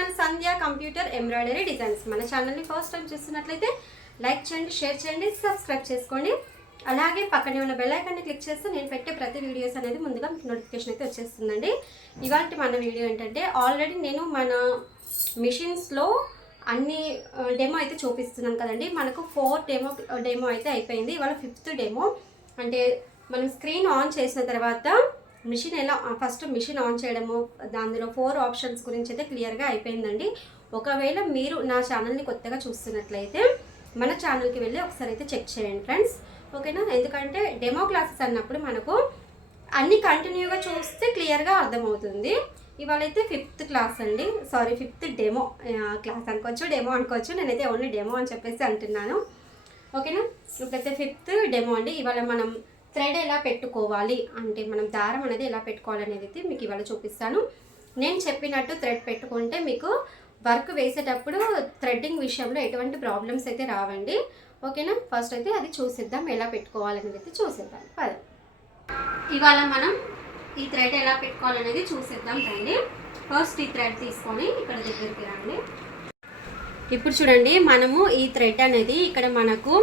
Channel సంధ్య computer embroidery designs. మన ఛానల్ని first time చూస్తున్నట్లయితే లైక్ చేయండి, షేర్ చేయండి, సబ్స్క్రైబ్ చేసుకోండి. అలాగే పక్కనే ఉన్న బెల్ ఐకాన్ని క్లిక్ చేస్తే నేను పెట్టే ప్రతి వీడియోస్ అనేది ముందుగా మీకు నోటిఫికేషన్ అయితే వచ్చేస్తుందండి. ఇవాళ మన వీడియో ఏంటంటే, ఆల్రెడీ నేను మన మిషన్స్లో అన్ని డెమో అయితే చూపిస్తున్నాను కదండి. మనకు 4 డెమో అయితే అయిపోయింది. ఇవాళ 5th డెమో. అంటే మనం స్క్రీన్ ఆన్ చేసిన తర్వాత మిషన్ ఎలా ఫస్ట్ మిషన్ ఆన్ చేయడము, దానిలో 4 ఆప్షన్స్ గురించి అయితే క్లియర్గా అయిపోయిందండి. ఒకవేళ మీరు నా ఛానల్ని కొత్తగా చూస్తున్నట్లయితే మన ఛానల్కి వెళ్ళి ఒకసారి అయితే చెక్ చేయండి ఫ్రెండ్స్, ఓకేనా? ఎందుకంటే డెమో క్లాసెస్ అన్నప్పుడు మనకు అన్ని కంటిన్యూగా చూస్తే క్లియర్గా అర్థమవుతుంది. ఇవాళ అయితే 5th క్లాస్ అండి, సారీ 5th డెమో క్లాస్ అనుకోవచ్చు, డెమో అనుకోవచ్చు. నేనైతే ఓన్లీ డెమో అని చెప్పేసి అంటున్నాను, ఓకేనా? ఇప్పుడైతే 5th డెమో అండి. ఇవాళ మనం థ్రెడ్ ఎలా పెట్టుకోవాలి, అంటే మనం దారం అనేది ఎలా పెట్టుకోవాలి అనేది అయితే మీకు ఇవాళ చూపిస్తాను. నేను చెప్పినట్టు థ్రెడ్ పెట్టుకుంటే మీకు వర్క్ వేసేటప్పుడు థ్రెడ్డింగ్ విషయంలో ఎటువంటి ప్రాబ్లమ్స్ అయితే రావండి, ఓకేనా? ఫస్ట్ అయితే అది చూసిద్దాం, ఎలా పెట్టుకోవాలనేది అయితే చూసిద్దాం పద. ఇవాళ మనం ఈ థ్రెడ్ ఎలా పెట్టుకోవాలనేది చూసిద్దాం రండి. ఫస్ట్ ఈ థ్రెడ్ తీసుకొని ఇక్కడ దగ్గరికి రండి. ఇప్పుడు చూడండి, మనము ఈ థ్రెడ్ అనేది ఇక్కడ మనకు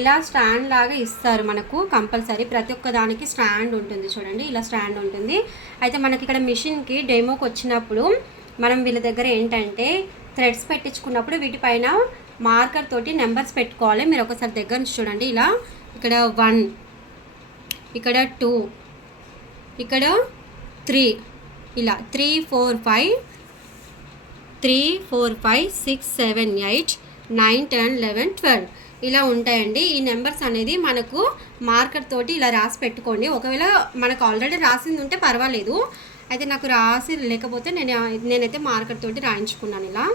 ఇలా స్టాండ్ లాగా ఇస్తారు. మనకు కంపల్సరీ ప్రతి ఒక్క దానికి స్టాండ్ ఉంటుంది. చూడండి, ఇలా స్టాండ్ ఉంటుంది. అయితే మనకి ఇక్కడ మిషన్కి డెమోకి వచ్చినప్పుడు మనం వీళ్ళ దగ్గర ఏంటంటే థ్రెడ్స్ పెట్టించుకున్నప్పుడు వీటిపైన మార్కర్ తోటి నెంబర్స్ పెట్టుకోవాలి. మీరు ఒకసారి దగ్గర నుంచి చూడండి, ఇలా ఇక్కడ 1, ఇక్కడ 2, ఇక్కడ 3, ఇలా 3, 4, 5, 3, 4, 5, 6, 7, 8, 9, 10, 11, 12 ఇలా ఉంటాయండి. ఈ నెంబర్స్ అనేది మనకు మార్కర్ తోటి ఇలా రాసి పెట్టుకోండి. ఒకవేళ మనకు ఆల్రెడీ రాసింది ఉంటే పర్వాలేదు. అయితే నాకు రాసి లేకపోతే నేనైతే మార్కర్ తోటి రాయించుకున్నాను ఇలా.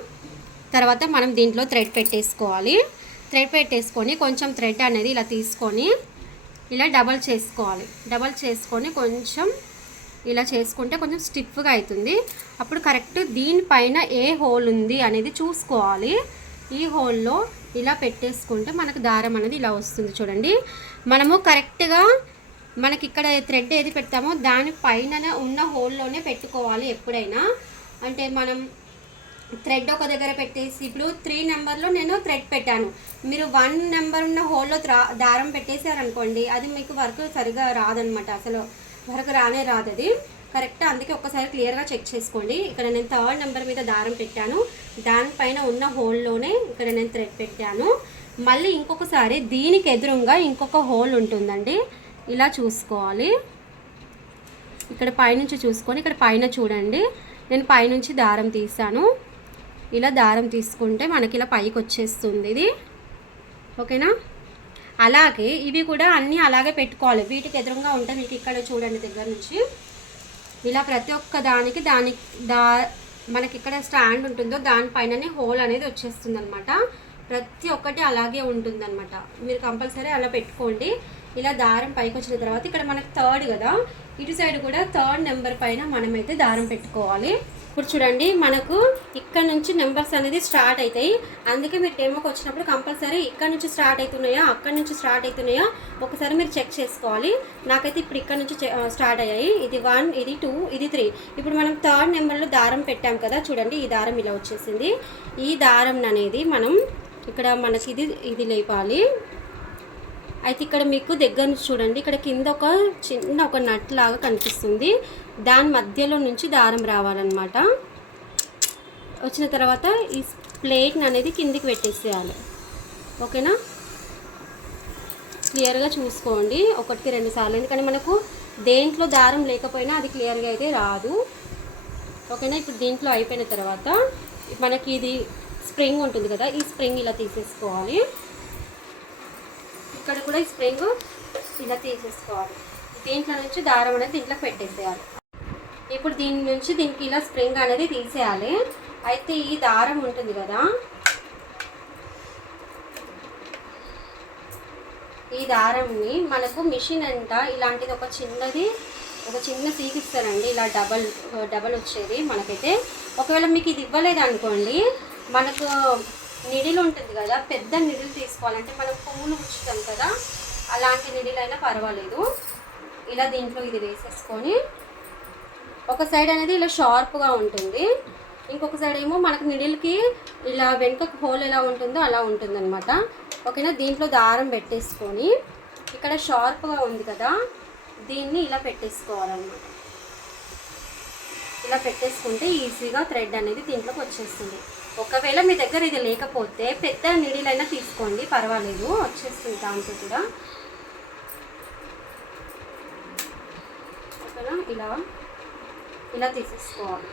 తర్వాత మనం దీంట్లో థ్రెడ్ పెట్టేసుకోవాలి. థ్రెడ్ పెట్టేసుకొని కొంచెం థ్రెడ్ అనేది ఇలా తీసుకొని ఇలా డబల్ చేసుకోవాలి. డబల్ చేసుకొని కొంచెం ఇలా చేసుకుంటే కొంచెం స్టిఫ్గా అవుతుంది. అప్పుడు కరెక్ట్ దీనిపైన ఏ హోల్ ఉంది అనేది చూసుకోవాలి. ఈ హోల్లో ఇలా పెట్టేసుకుంటే మనకు దారం అనేది ఇలా వస్తుంది. చూడండి, మనము కరెక్ట్గా మనకి ఇక్కడ థ్రెడ్ ఏది పెడతామో దానిపైన ఉన్న హోల్లోనే పెట్టుకోవాలి ఎప్పుడైనా. అంటే మనం థ్రెడ్ ఒక దగ్గర పెట్టేసి ఇప్పుడు 3 నెంబర్లో నేను థ్రెడ్ పెట్టాను, మీరు 1 నెంబర్ ఉన్న హోల్లో దారం పెట్టేశారనుకోండి, అది మీకు వర్క్ సరిగా రాదనమాట. అసలు వర్క్ రానే రాదు అది కరెక్ట్. అందుకే ఒక్కసారి క్లియర్గా చెక్ చేసుకోండి. ఇక్కడ నేను 3rd నెంబర్ మీద దారం పెట్టాను, దానిపైన ఉన్న హోల్లోనే ఇక్కడ నేను థ్రెడ్ పెట్టాను. మళ్ళీ ఇంకొకసారి దీనికి ఎదురుగా ఇంకొక హోల్ ఉంటుందండి, ఇలా చూసుకోవాలి. ఇక్కడ పైనుంచి చూసుకొని ఇక్కడ పైన చూడండి, నేను పైనుంచి దారం తీసాను. ఇలా దారం తీసుకుంటే మనకి ఇలా పైకి వచ్చేస్తుంది ఇది, ఓకేనా? అలాగే ఇవి కూడా అన్నీ అలాగే పెట్టుకోవాలి. వీటికి ఎదురుగా ఉంటే మీకు ఇక్కడ చూడండి దగ్గర నుంచి ఇలా ప్రతి ఒక్క దానికి మనకి ఇక్కడ స్టాండ్ ఉంటుందో దానిపైననే హోల్ అనేది వచ్చేస్తుంది అనమాట. ప్రతి ఒక్కటి అలాగే ఉంటుంది అనమాట. మీరు కంపల్సరీ అలా పెట్టుకోండి. ఇలా దారం పైకి వచ్చిన తర్వాత ఇక్కడ మనకు 3rd కదా, ఇటు సైడ్ కూడా 3rd నెంబర్ పైన మనమైతే దారం పెట్టుకోవాలి. ఇప్పుడు చూడండి, మనకు ఇక్కడ నుంచి నెంబర్స్ అనేది స్టార్ట్ అవుతాయి. అందుకే మీరు డెమోకి వచ్చినప్పుడు కంపల్సరీ ఇక్కడ నుంచి స్టార్ట్ అవుతున్నాయా అక్కడ నుంచి స్టార్ట్ అవుతున్నాయా ఒకసారి మీరు చెక్ చేసుకోవాలి. నాకైతే ఇప్పుడు ఇక్కడ నుంచి స్టార్ట్ అయ్యాయి. ఇది 1, ఇది 2, ఇది 3. ఇప్పుడు మనం 3rd నెంబర్లో దారం పెట్టాం కదా, చూడండి ఈ దారం ఇలా వచ్చేసింది. ఈ దారం అనేది మనం ఇక్కడ మనకి ఇది లేపాలి. అయితే ఇక్కడ మీకు దగ్గర నుంచి చూడండి, ఇక్కడ కింద ఒక చిన్న ఒక నట్ లాగా కనిపిస్తుంది, దాని మధ్యలో నుంచి దారం రావాలన్నమాట. వచ్చిన తర్వాత ఈ ప్లేట్ని అనేది కిందికి పెట్టేసేయాలి, ఓకేనా? క్లియర్గా చూసుకోండి 1-2 సార్లు, ఎందుకంటే మనకు దేంట్లో దారం లేకపోయినా అది క్లియర్గా అయితే రాదు, ఓకేనా? ఇప్పుడు దీంట్లో అయిపోయిన తర్వాత మనకి ఇది స్ప్రింగ్ ఉంటుంది కదా, ఈ స్ప్రింగ్ ఇలా తీసేసుకోవాలి. ఇక్కడ కూడా ఈ స్ప్రింగ్ ఇలా తీసేసుకోవాలి. దీంట్లో నుంచి దారం అనేది దీంట్లోకి పెట్టేసేయాలి. ఇప్పుడు దీని నుంచి దీనికి ఇలా స్ప్రింగ్ అనేది తీసేయాలి. అయితే ఈ దారం ఉంటుంది కదా, ఈ దారంని మనకు మిషన్ అంట ఇలాంటిది ఒక చిన్న సీక్ ఇస్తారండి, ఇలా డబల్ వచ్చేది మనకైతే. ఒకవేళ మీకు ఇది ఇవ్వలేదు అనుకోండి, మనకు నిడిల్ ఉంటుంది కదా, పెద్ద నిడిల్ తీసుకోవాలంటే మనం పువ్వులు గుచ్చుతాం కదా, అలాంటి నిడిల్ అయినా పర్వాలేదు. ఇలా దీంట్లో ఇది వేసేసుకొని ఒక సైడ్ అనేది ఇలా షార్ప్గా ఉంటుంది, ఇంకొక సైడ్ ఏమో మనకు నిడిల్కి ఇలా వెనుకకు హోల్ ఎలా ఉంటుందో అలా ఉంటుందన్నమాట. ఓకేనా. దీంట్లో దారం పెట్టేసుకొని ఇక్కడ షార్ప్గా ఉంది కదా, దీన్ని ఇలా పెట్టేసుకోవాలన్నమాట. ఇలా పెట్టేసుకుంటే ఈజీగా థ్రెడ్ అనేది దీంట్లోకి వచ్చేస్తుంది. ఒకవేళ మీ దగ్గర ఇది లేకపోతే పెద్ద నిడిలైనా తీసుకోండి, పర్వాలేదు, వచ్చేస్తుంది దాంతో కూడా. ఓకేనా. ఇలా తీసేసుకోవాలి.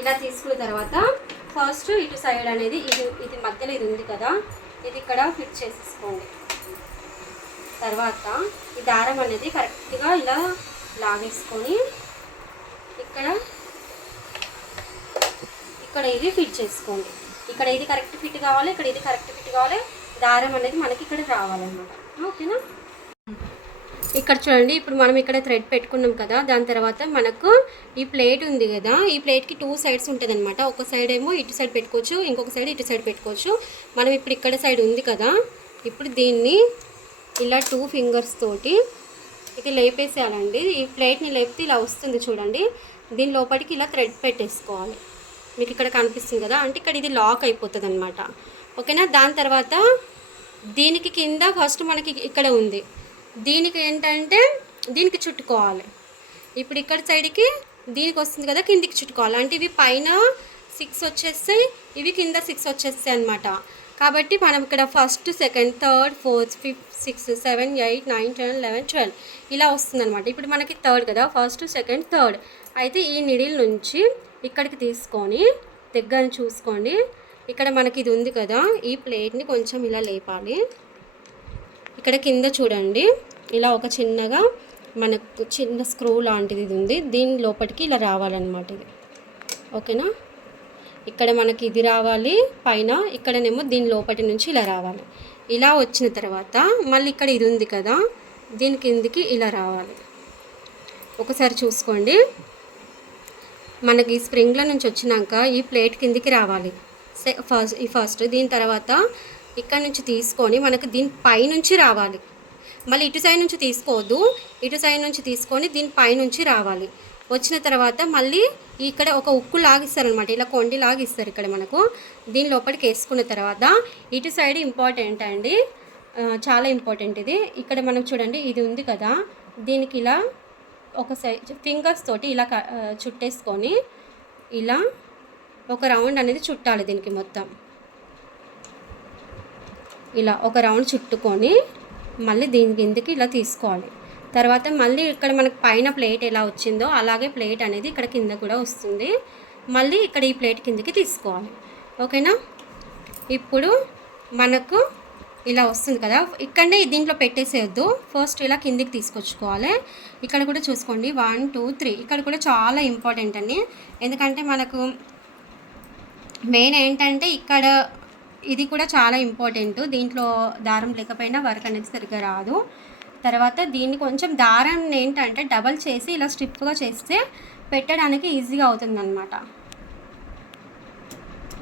ఇలా తీసుకున్న తర్వాత ఫస్ట్ ఇటు సైడ్ అనేది ఇది మధ్యలో ఇది ఉంది కదా, ఇది ఇక్కడ ఫిట్ చేసేసుకోండి. తర్వాత ఈ దారం అనేది కరెక్ట్గా ఇలా లాగేసుకొని ఇక్కడ ఇది ఫిట్ చేసుకోండి. ఇక్కడ ఇది కరెక్ట్ ఫిట్ కావాలి, ఇక్కడ ఇది కరెక్ట్ ఫిట్ కావాలి. దారం అనేది మనకి ఇక్కడ రావాలన్నమాట. ఓకేనా. ఇక్కడ చూడండి, ఇప్పుడు మనం ఇక్కడ థ్రెడ్ పెట్టుకున్నాం కదా, దాని తర్వాత మనకు ఈ ప్లేట్ ఉంది కదా, ఈ ప్లేట్కి 2 సైడ్స్ ఉంటుంది అనమాట. ఒక సైడ్ ఏమో ఇటు సైడ్ పెట్టుకోవచ్చు, ఇంకొక సైడ్ ఇటు సైడ్ పెట్టుకోవచ్చు. మనం ఇప్పుడు ఇక్కడ సైడ్ ఉంది కదా, ఇప్పుడు దీన్ని ఇలా 2 ఫింగర్స్ తోటి ఇది లేపేసేయాలండి. ఈ ప్లేట్ని లేపితే ఇలా వస్తుంది చూడండి. దీని లోపలికి ఇలా థ్రెడ్ పెట్టేసుకోవాలి. మీకు ఇక్కడ కనిపిస్తుంది కదా, అంటే ఇక్కడ ఇది లాక్ అయిపోతుంది అనమాట. ఓకేనా. దాని తర్వాత దీనికి కింద ఫస్ట్ మనకి ఇక్కడ ఉంది, దీనికి ఏంటంటే దీనికి చుట్టుకోవాలి. ఇప్పుడు ఇక్కడ సైడ్కి దీనికి వస్తుంది కదా, కిందికి చుట్టుకోవాలి. అంటే ఇవి పైన 6 వచ్చేస్తాయి, ఇవి కింద 6 వచ్చేస్తాయి అనమాట. కాబట్టి మనం ఇక్కడ first, second, third, fourth, fifth, 6, 7, 8, 9, 10, 11, 12 ఇలా వస్తుంది అనమాట. ఇప్పుడు మనకి థర్డ్ కదా, ఫస్ట్, సెకండ్, థర్డ్. అయితే ఈ నిడిల్ నుంచి ఇక్కడికి తీసుకొని దగ్గర చూసుకోండి. ఇక్కడ మనకి ఇది ఉంది కదా, ఈ ప్లేట్ని కొంచెం ఇలా లేపాలి. ఇక్కడ కింద చూడండి, ఇలా ఒక చిన్నగా మనకు చిన్న స్క్రూ లాంటిది ఇది ఉంది, దీని లోపలికి ఇలా రావాలన్నమాట ఇది. ఓకేనా. ఇక్కడ మనకి ఇది రావాలి పైన, ఇక్కడనేమో దీని లోపటి నుంచి ఇలా రావాలి. ఇలా వచ్చిన తర్వాత మళ్ళీ ఇక్కడ ఇది ఉంది కదా, దీని కిందికి ఇలా రావాలి. ఒకసారి చూసుకోండి, మనకి స్ప్రింగ్ల నుంచి వచ్చినాక ఈ ప్లేట్ కిందికి రావాలి ఫస్ట్. దీని తర్వాత ఇక్కడ నుంచి తీసుకొని మనకు దీని పైనుంచి రావాలి. మళ్ళీ ఇటు సైడ్ నుంచి తీసుకోవద్దు, ఇటు సైడ్ నుంచి తీసుకొని దీని పైనుంచి రావాలి. వచ్చిన తర్వాత మళ్ళీ ఇక్కడ ఒక ఉక్కు లాగిస్తారనమాట, ఇలా కొండి లాగిస్తారు ఇక్కడ మనకు. దీని లోపలికి వేసుకున్న తర్వాత ఇటు సైడ్ ఇంపార్టెంట్ అండి, చాలా ఇంపార్టెంట్ ఇది. ఇక్కడ మనం చూడండి, ఇది ఉంది కదా, దీనికి ఇలా ఒక సైడ్ ఫింగర్స్ తోటి ఇలా చుట్టేసుకొని ఇలా ఒక రౌండ్ అనేది చుట్టాలి దీనికి మొత్తం. ఇలా ఒక రౌండ్ చుట్టుకొని మళ్ళీ దీని కిందకి ఇలా తీసుకోవాలి. తర్వాత మళ్ళీ ఇక్కడ మనకు పైన ప్లేట్ ఎలా వచ్చిందో అలాగే ప్లేట్ అనేది ఇక్కడ కింద కూడా వస్తుంది. మళ్ళీ ఇక్కడ ఈ ప్లేట్ కిందకి తీసుకోవాలి. ఓకేనా. ఇప్పుడు మనకు ఇలా వస్తుంది కదా, ఇక్కడనే దీంట్లో పెట్టేసేయద్దు, ఫస్ట్ ఇలా కిందికి తీసుకొచ్చుకోవాలి. ఇక్కడ కూడా చూసుకోండి, 1, 2, 3 ఇక్కడ కూడా చాలా ఇంపార్టెంట్ అండి. ఎందుకంటే మనకు మెయిన్ ఏంటంటే ఇక్కడ ఇది కూడా చాలా ఇంపార్టెంట్. దీంట్లో దారం లేకపోయినా వర్క్ అనేది సరిగ్గా రాదు. తర్వాత దీన్ని కొంచెం దారం ఏంటంటే డబల్ చేసి ఇలా స్టిఫ్గా చేస్తే పెట్టడానికి ఈజీగా అవుతుంది అన్నమాట.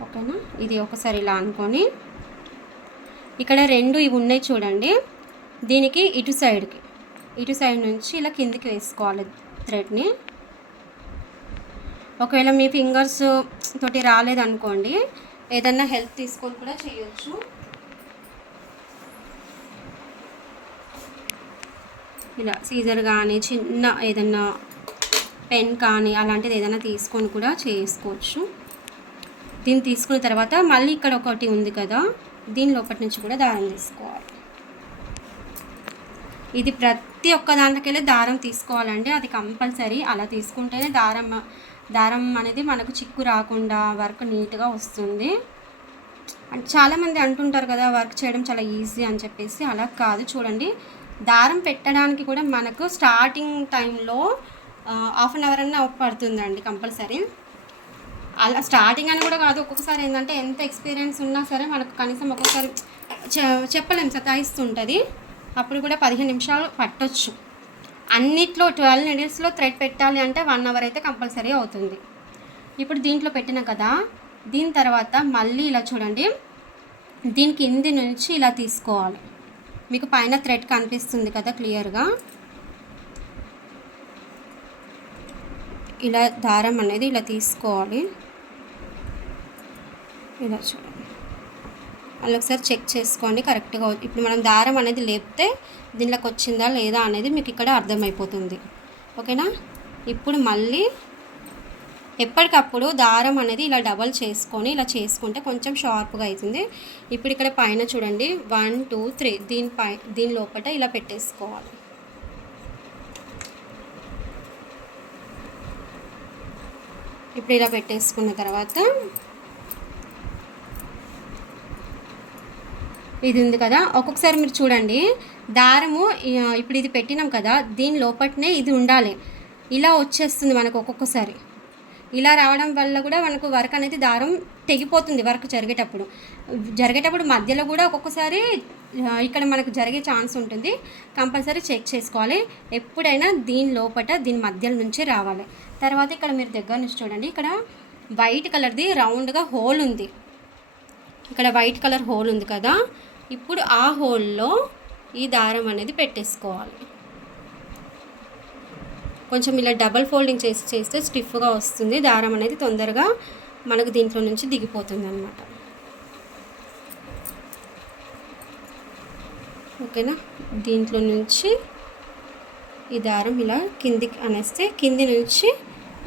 ఓకేనా. ఇది ఒకసారి ఇలా అనుకొని ఇక్కడ 2 ఇవి ఉన్నాయి చూడండి, దీనికి ఇటు సైడ్ నుంచి ఇలా కిందికి వేసుకోవాలి థ్రెడ్ని. ఒకవేళ మీ ఫింగర్స్ తోటి రాలేదనుకోండి, ఏదన్నా హెల్ప్ తీసుకొని కూడా చేయొచ్చు. ఇలా సీజర్ కానీ చిన్న ఏదన్నా పెన్ కానీ అలాంటిది ఏదైనా తీసుకొని కూడా చేసుకోవచ్చు. దీన్ని తీసుకున్న తర్వాత మళ్ళీ ఇక్కడ ఒకటి ఉంది కదా, దీని లోపటి నుంచి కూడా దారం తీసుకోవాలి. ఇది ప్రతి ఒక్క దాంట్లోకెళ్ళి దారం తీసుకోవాలండి, అది కంపల్సరీ. అలా తీసుకుంటేనే దారం అనేది మనకు చిక్కు రాకుండా వర్క్ నీట్గా వస్తుంది. చాలామంది అంటుంటారు కదా వర్క్ చేయడం చాలా ఈజీ అని చెప్పేసి, అలా కాదు. చూడండి, దారం పెట్టడానికి కూడా మనకు స్టార్టింగ్ టైంలో హాఫ్ అన్ అవర్ అన్నా పడుతుందండి కంపల్సరీ. అలా స్టార్టింగ్ అని కూడా కాదు, ఒక్కొక్కసారి ఏంటంటే ఎంత ఎక్స్పీరియన్స్ ఉన్నా సరే మనకు కనీసం ఒక్కొక్కసారి చెప్పలేము, సతాయిస్తుంటుంది. అప్పుడు కూడా 15 నిమిషాలు పట్టొచ్చు. అన్నిట్లో 12 నీడిల్స్లో థ్రెడ్ పెట్టాలి అంటే 1 అవర్ అయితే కంపల్సరీ అవుతుంది. ఇప్పుడు దీంట్లో పెట్టిన కదా, దీని తర్వాత మళ్ళీ ఇలా చూడండి, దీని కింది నుంచి ఇలా తీసుకోవాలి. మీకు పైన థ్రెడ్ కనిపిస్తుంది కదా క్లియర్గా. ఇలా దారం అనేది ఇలా తీసుకోవాలి. ఇలా చూడండి, మళ్ళీ ఒకసారి చెక్ చేసుకోండి కరెక్ట్గా. ఇప్పుడు మనం దారం అనేది లేపితే దీనిలోకి వచ్చిందా లేదా అనేది మీకు ఇక్కడ అర్థమైపోతుంది. ఓకేనా. ఇప్పుడు మళ్ళీ ఎప్పటికప్పుడు దారం అనేది ఇలా డబల్ చేసుకొని ఇలా చేసుకుంటే కొంచెం షార్ప్గా అవుతుంది. ఇప్పుడు ఇక్కడ పైన చూడండి 1 2 3 దీని లోపల ఇలా పెట్టేసుకోవాలి. ఇప్పుడు ఇలా పెట్టేసుకున్న తర్వాత ఇది ఉంది కదా, ఒక్కొక్కసారి మీరు చూడండి దారము ఇప్పుడు ఇది పెట్టినాం కదా, దీని లోపలనే ఇది ఉండాలి. ఇలా వచ్చేస్తుంది మనకు ఒక్కొక్కసారి. ఇలా రావడం వల్ల కూడా మనకు వర్క్ అనేది దారం తెగిపోతుంది. వర్క్ జరిగేటప్పుడు మధ్యలో కూడా ఒక్కొక్కసారి ఇక్కడ మనకు జరిగే ఛాన్స్ ఉంటుంది. కంపల్సరీ చెక్ చేసుకోవాలి. ఎప్పుడైనా దీని లోపల దీని మధ్యలో నుంచే రావాలి. తర్వాత ఇక్కడ మీరు దగ్గర నుంచి చూడండి, ఇక్కడ వైట్ కలర్ది రౌండ్గా హోల్ ఉంది. ఇక్కడ వైట్ కలర్ హోల్ ఉంది కదా, ఇప్పుడు ఆ హోల్లో ఈ దారం అనేది పెట్టేసుకోవాలి. కొంచెం ఇలా డబల్ ఫోల్డింగ్ చేస్తే స్టిఫ్గా వస్తుంది. దారం అనేది తొందరగా మనకు దీంట్లో నుంచి దిగిపోతుంది అన్నమాట. ఓకేనా. దీంట్లో నుంచి ఈ దారం ఇలా కిందికి అనేస్తే కింది నుంచి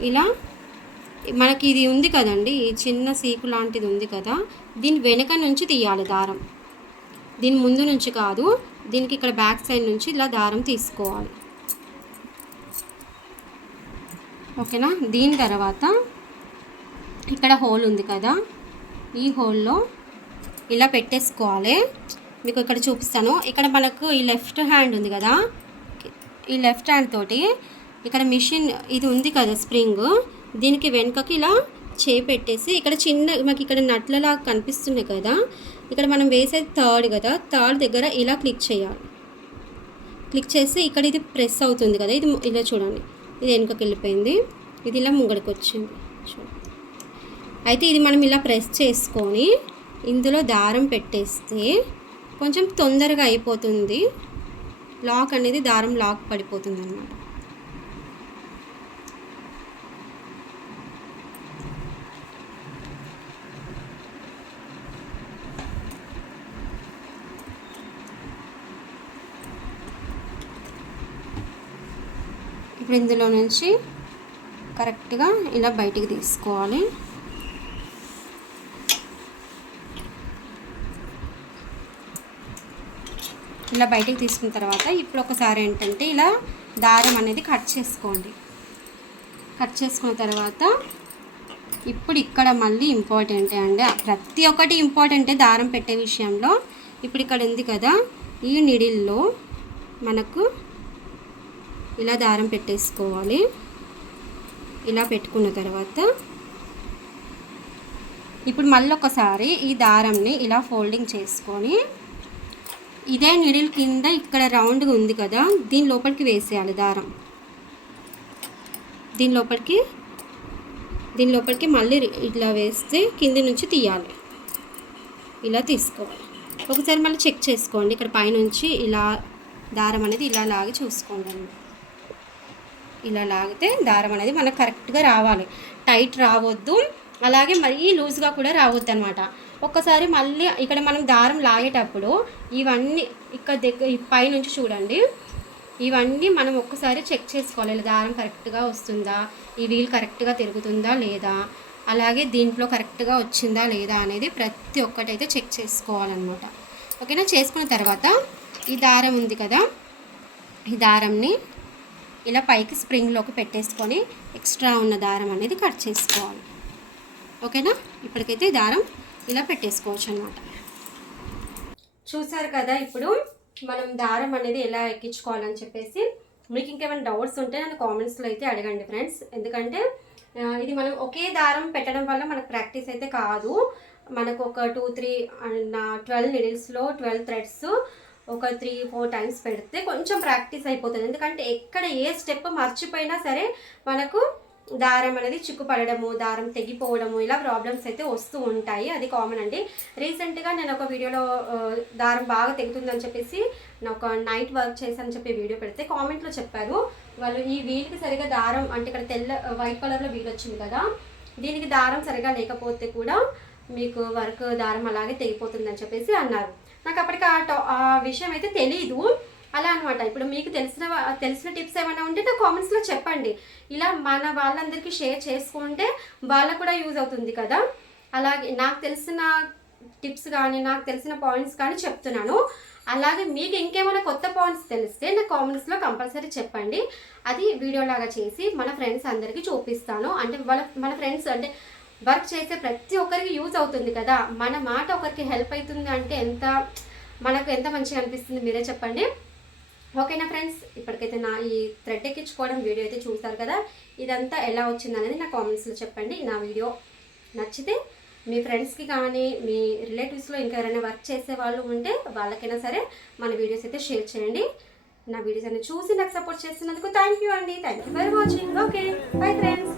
ఇలా మనకి ఇది ఉంది కదండి, ఈ చిన్న సీకు లాంటిది ఉంది కదా, దీని వెనక నుంచి తీయాలి దారం. దీని ముందు నుంచి కాదు, దీనికి ఇక్కడ బ్యాక్ సైడ్ నుంచి ఇలా దారం తీసుకోవాలి. ఓకేనా. దీని తర్వాత ఇక్కడ హోల్ ఉంది కదా, ఈ హోల్లో ఇలా పెట్టేసుకోవాలి. మీకు ఇక్కడ చూపిస్తాను. ఇక్కడ మనకు ఈ లెఫ్ట్ హ్యాండ్ ఉంది కదా, ఈ లెఫ్ట్ హ్యాండ్ తోటి ఇక్కడ మిషన్ ఇది ఉంది కదా స్ప్రింగ్, దీనికి వెనుకకి ఇలా చేపెట్టేసి ఇక్కడ మాకు ఇక్కడ నట్లలా కనిపిస్తున్నాయి కదా, ఇక్కడ మనం వేసేది థర్డ్ దగ్గర ఇలా క్లిక్ చేయాలి. క్లిక్ చేసి ఇక్కడ ఇది ప్రెస్ అవుతుంది కదా, ఇది ఇలా చూడండి, ఇది వెనుకకి వెళ్ళిపోయింది, ఇది ఇలా ముంగడికి వచ్చింది. అయితే ఇది మనం ఇలా ప్రెస్ చేసుకొని ఇందులో దారం పెట్టేస్తే కొంచెం తొందరగా అయిపోతుంది. లాక్ అనేది దారం లాక్ పడిపోతుంది అన్నమాట. ఇప్పుడు ఇందులో నుంచి కరెక్ట్గా ఇలా బయటికి తీసుకోవాలి. ఇలా బయటికి తీసుకున్న తర్వాత ఇప్పుడు ఒకసారి ఏంటంటే ఇలా దారం అనేది కట్ చేసుకోండి. కట్ చేసుకున్న తర్వాత ఇప్పుడు ఇక్కడ మళ్ళీ ఇంపార్టెంటే అండి, ప్రతి ఒక్కటి ఇంపార్టెంటే దారం పెట్టే విషయంలో. ఇప్పుడు ఇక్కడ ఉంది కదా, ఈ నిడిల్లో మనకు ఇలా దారం పెట్టేసుకోవాలి. ఇలా పెట్టుకున్న తర్వాత ఇప్పుడు మళ్ళీ ఒకసారి ఈ దారంని ఇలా ఫోల్డింగ్ చేసుకొని ఇదే నిడిల్ కింద ఇక్కడ రౌండ్గా ఉంది కదా, దీని లోపలికి వేసేయాలి దారం. దీని లోపలికి మళ్ళీ ఇట్లా వేస్తే కింది నుంచి తీయాలి. ఇలా తీసుకోవాలి. ఒకసారి మళ్ళీ చెక్ చేసుకోండి, ఇక్కడ పైనుంచి ఇలా దారం అనేది ఇలా లాగి చూసుకోండి. ఇలా లాగితే దారం అనేది మనకు కరెక్ట్గా రావాలి. టైట్ రావద్దు, అలాగే మరీ లూజ్గా కూడా రావద్దు అనమాట. ఒక్కసారి మళ్ళీ ఇక్కడ మనం దారం లాగేటప్పుడు ఇవన్నీ ఇక్కడ పైనుంచి చూడండి, ఇవన్నీ మనం ఒక్కసారి చెక్ చేసుకోవాలి. ఇలా దారం కరెక్ట్గా వస్తుందా, ఈ వీల్ కరెక్ట్గా తిరుగుతుందా లేదా, అలాగే దీంట్లో కరెక్ట్గా వచ్చిందా లేదా అనేది ప్రతి ఒక్కటైతే చెక్ చేసుకోవాలన్నమాట. ఓకేనా. చేసుకున్న తర్వాత ఈ దారం ఉంది కదా, ఈ దారంని ఇలా పైకి స్ప్రింగ్లోకి పెట్టేసుకొని ఎక్స్ట్రా ఉన్న దారం అనేది కట్ చేసుకోవాలి. ఓకేనా. ఇప్పటికైతే దారం ఇలా పెట్టేసుకోవచ్చు అన్నమాట. చూసారు కదా, ఇప్పుడు మనం దారం అనేది ఎలా ఎక్కించుకోవాలని చెప్పేసి. మీకు ఇంకేమైనా డౌట్స్ ఉంటే నన్ను కామెంట్స్లో అయితే అడగండి ఫ్రెండ్స్. ఎందుకంటే ఇది మనం ఒకే దారం పెట్టడం వల్ల మనకు ప్రాక్టీస్ అయితే కాదు. మనకు ఒక 12 నీడిల్స్లో 12 థ్రెడ్స్ ఒక 3-4 టైమ్స్ పెడితే కొంచెం ప్రాక్టీస్ అయిపోతుంది. ఎందుకంటే ఎక్కడ ఏ స్టెప్ మర్చిపోయినా సరే మనకు దారం అనేది చిక్కు పడడము, దారం తెగిపోవడము, ఇలా ప్రాబ్లమ్స్ అయితే వస్తూ ఉంటాయి. అది కామన్ అండి. రీసెంట్గా నేను ఒక వీడియోలో దారం బాగా తెగుతుందని చెప్పేసి నేను ఒక నైట్ వర్క్ చేశానని చెప్పి వీడియో పెడితే కామెంట్లో చెప్పారు వాళ్ళు, ఈ వీల్కి సరిగా దారం అంటే ఇక్కడ వైట్ కలర్లో వీల్ వచ్చింది కదా, దీనికి దారం సరిగా లేకపోతే కూడా మీకు వర్క్ దారం అలాగే తెగిపోతుందని చెప్పేసి అన్నారు. నాకు అప్పటికి ఆ విషయం అయితే తెలీదు. అలా అనమాట. ఇప్పుడు మీకు తెలిసిన టిప్స్ ఏమైనా ఉంటే నా కామెంట్స్లో చెప్పండి. ఇలా మన వాళ్ళందరికీ షేర్ చేసుకుంటే వాళ్ళకు కూడా యూజ్ అవుతుంది కదా. అలాగే నాకు తెలిసిన టిప్స్ కానీ నాకు తెలిసిన పాయింట్స్ కానీ చెప్తున్నాను. అలాగే మీకు ఇంకేమైనా కొత్త పాయింట్స్ తెలిస్తే నా కామెంట్స్లో కంపల్సరీ చెప్పండి. అది వీడియోలాగా చేసి మన ఫ్రెండ్స్ అందరికీ చూపిస్తాను. అంటే మన ఫ్రెండ్స్ అంటే వర్క్ చేసే ప్రతి ఒక్కరికి యూజ్ అవుతుంది కదా. మన మాట ఒకరికి హెల్ప్ అవుతుంది అంటే మనకు ఎంత మంచిగా అనిపిస్తుంది, మీరే చెప్పండి. ఓకేనా ఫ్రెండ్స్, ఇప్పటికైతే నా ఈ థ్రెడ్ ఎక్కించుకోవడం వీడియో అయితే చూస్తారు కదా, ఇదంతా ఎలా వచ్చింది అనేది నా కామెంట్స్లో చెప్పండి. నా వీడియో నచ్చితే మీ ఫ్రెండ్స్కి కానీ మీ రిలేటివ్స్లో ఇంకా ఎవరైనా వర్క్ చేసే వాళ్ళు ఉంటే వాళ్ళకైనా సరే మన వీడియోస్ అయితే షేర్ చేయండి. నా వీడియోస్ అన్ని చూసి నాకు సపోర్ట్ చేస్తున్నందుకు థ్యాంక్ యూ అండి. Thank you for watching. Okay, bye friends.